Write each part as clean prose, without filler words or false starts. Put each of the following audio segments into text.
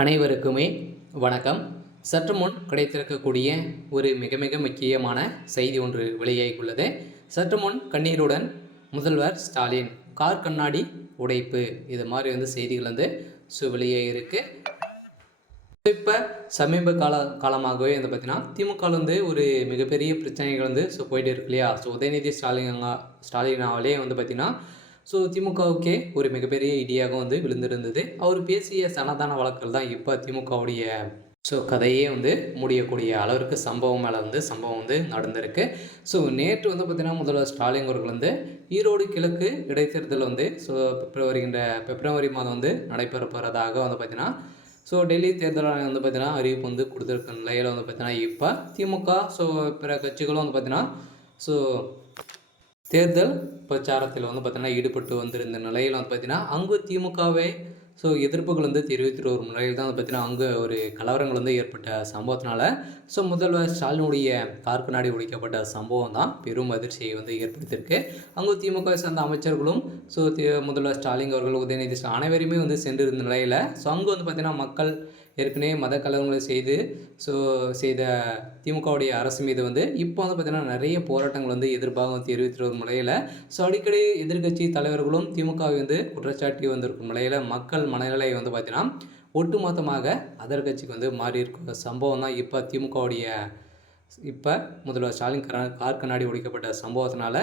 அனைவருக்குமே வணக்கம். சற்று முன் கிடைத்திருக்கக்கூடிய ஒரு மிக மிக முக்கியமான செய்தி ஒன்று வெளியாகியுள்ளது. சற்று முன் கண்ணீருடன் முதல்வர் ஸ்டாலின் கார் கண்ணாடி உடைப்பு, இது மாதிரி செய்திகள் வெளியாகிருக்கு. இப்போ சமீப காலமாகவே பார்த்தீங்கன்னா திமுக ஒரு மிகப்பெரிய பிரச்சனைகள் போயிட்டு இருக்கு இல்லையா. உதயநிதி ஸ்டாலினாலே பார்த்தீங்கன்னா திமுகவுக்கே ஒரு மிகப்பெரிய இடியாக விழுந்திருந்தது. அவர் பேசிய சனாதன வழக்குகள் தான் இப்போ திமுகவுடைய கதையே முடியக்கூடிய அளவிற்கு சம்பவம் மேலே சம்பவம் நடந்திருக்கு. நேற்று பார்த்தீங்கன்னா முதல்வர் ஸ்டாலின் அவர்கள் ஈரோடு கிழக்கு இடைத்தேர்தல் வருகின்ற பிப்ரவரி மாதம் நடைபெற போகிறதாக பார்த்தீங்கன்னா டெல்லி தேர்தல் ஆணையம் பார்த்தீங்கன்னா அறிவிப்பு கொடுத்துருக்க நிலையில் பார்த்தீங்கன்னா இப்போ திமுக பிற கட்சிகளும் பார்த்தீங்கன்னா தேர்தல் பிரச்சாரத்தில் பார்த்தீங்கன்னா ஈடுபட்டு வந்திருந்த நிலையில் பார்த்தீங்கன்னா அங்கு திமுகவே எதிர்ப்புகள் தெரிவித்துட்டு வரும் நிலையில் தான் பார்த்தீங்கன்னா அங்கே ஒரு கலவரங்கள் ஏற்பட்ட சம்பவத்தினால முதல்வர் ஸ்டாலினுடைய கார் கண்ணாடி உடைக்கப்பட்ட சம்பவம் தான் பெரும் அதிர்ச்சியை ஏற்படுத்தியிருக்கு. அங்கு திமுகவை சார்ந்த அமைச்சர்களும் முதல்வர் ஸ்டாலின் அவர்கள் உதயநிதி அனைவருமே சென்றிருந்த நிலையில் அங்கு பார்த்தீங்கன்னா மக்கள் ஏற்கனவே மத கலவரங்களை செய்த திமுகவுடைய அரசு மீது இப்போ பார்த்தீங்கன்னா நிறைய போராட்டங்கள் எதிர்ப்பாக தெரிவித்து வரும் நிலையில் அடிக்கடி எதிர்கட்சி தலைவர்களும் திமுகவை குற்றச்சாட்டி வந்திருக்கும் நிலையில் மக்கள் மனநிலை பார்த்தீங்கன்னா ஒட்டுமொத்தமாக அதர்கட்சிக்கு மாறி இருக்கிற சம்பவம் தான் இப்போ திமுகவுடைய முதல்வர் ஸ்டாலின் கார் கண்ணாடி உடைக்கப்பட்ட சம்பவத்தினால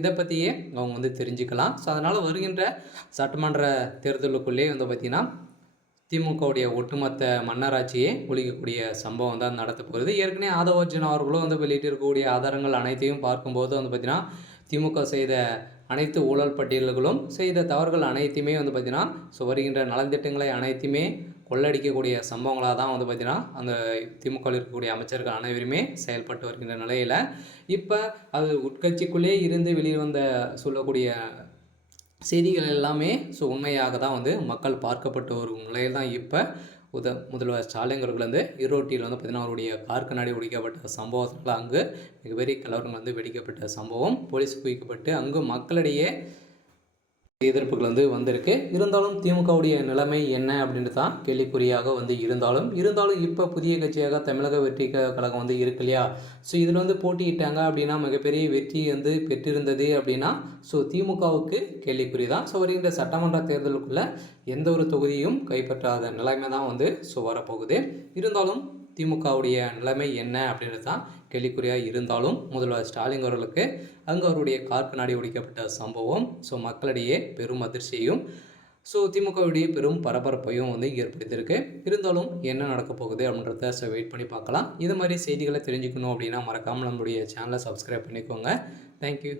இதை பற்றியே அவங்க தெரிஞ்சுக்கலாம். அதனால் வருகின்ற சட்டமன்ற தேர்தலுக்குள்ளே பார்த்தீங்கன்னா திமுகவுடைய ஒட்டுமொத்த மன்னராட்சியை ஒழிக்கக்கூடிய சம்பவம் தான் நடத்த போகிறது. ஏற்கனவே ஆதவர்ஜன் அவர்களும் வெளியிட்டிருக்கக்கூடிய ஆதாரங்கள் அனைத்தையும் பார்க்கும்போது பார்த்தீங்கன்னா திமுக செய்த அனைத்து ஊழல் பட்டியல்களும் செய்த தவறுகள் அனைத்தையுமே பார்த்திங்கன்னா வருகின்ற நலத்திட்டங்களை அனைத்துமே கொள்ளடிக்கக்கூடிய சம்பவங்களாக தான் பார்த்திங்கன்னா அந்த திமுகவில் இருக்கக்கூடிய அமைச்சர்கள் அனைவருமே செயல்பட்டு வருகின்ற நிலையில் இப்போ அது உட்கட்சிக்குள்ளே இருந்து வெளிவந்த சொல்லக்கூடிய செய்திகள் எல்லாமே உண்மையாக தான் மக்கள் பார்க்கப்பட்டு வரும் நிலையில் தான் இப்போ முதல்வர் ஸ்டாலின் அவர்கள் ஈரோட்டில் பார்த்தீங்கன்னா அவருடைய கார் கண்ணாடி உடைக்கப்பட்ட சம்பவத்தில் அங்கு மிகப்பெரிய கலவரங்கள் வெடிக்கப்பட்ட சம்பவம் போலீஸ் குவிக்கப்பட்டு அங்கு மக்களிடையே எதிர்ப்புகள் வந்திருக்கு. இருந்தாலும் திமுகவுடைய நிலைமை என்ன அப்படின்ட்டு தான் கேள்விக்குறியாக இருந்தாலும் இப்போ புதிய கட்சியாக தமிழக வெற்றி கழகம் இருக்கு இல்லையா. இதில் போட்டியிட்டாங்க அப்படின்னா மிகப்பெரிய வெற்றி பெற்றிருந்தது அப்படின்னா திமுகவுக்கு கேள்விக்குறி தான். வருகின்ற சட்டமன்ற தேர்தலுக்குள்ள எந்த ஒரு தொகுதியும் கைப்பற்றாத நிலைமை தான் வரப்போகுது. இருந்தாலும் திமுகவுடைய நிலைமை என்ன அப்படின்றது தான் கேள்விக்குறியாக இருந்தாலும் முதல்வர் ஸ்டாலின் அவர்களுக்கு அங்கு அவருடைய கார் கண்ணாடி உடைக்கப்பட்ட சம்பவம் மக்களிடையே பெரும் அதிர்ச்சியையும் திமுகவுடைய பெரும் பரபரப்பையும் ஏற்படுத்தியிருக்கு. இருந்தாலும் என்ன நடக்க போகுது அப்படின்றத வெயிட் பண்ணி பார்க்கலாம். இது மாதிரி செய்திகளை தெரிஞ்சுக்கணும் அப்படின்னா மறக்காமல் நம்மளுடைய சேனலை சப்ஸ்கிரைப் பண்ணிக்கோங்க. தேங்க்யூ.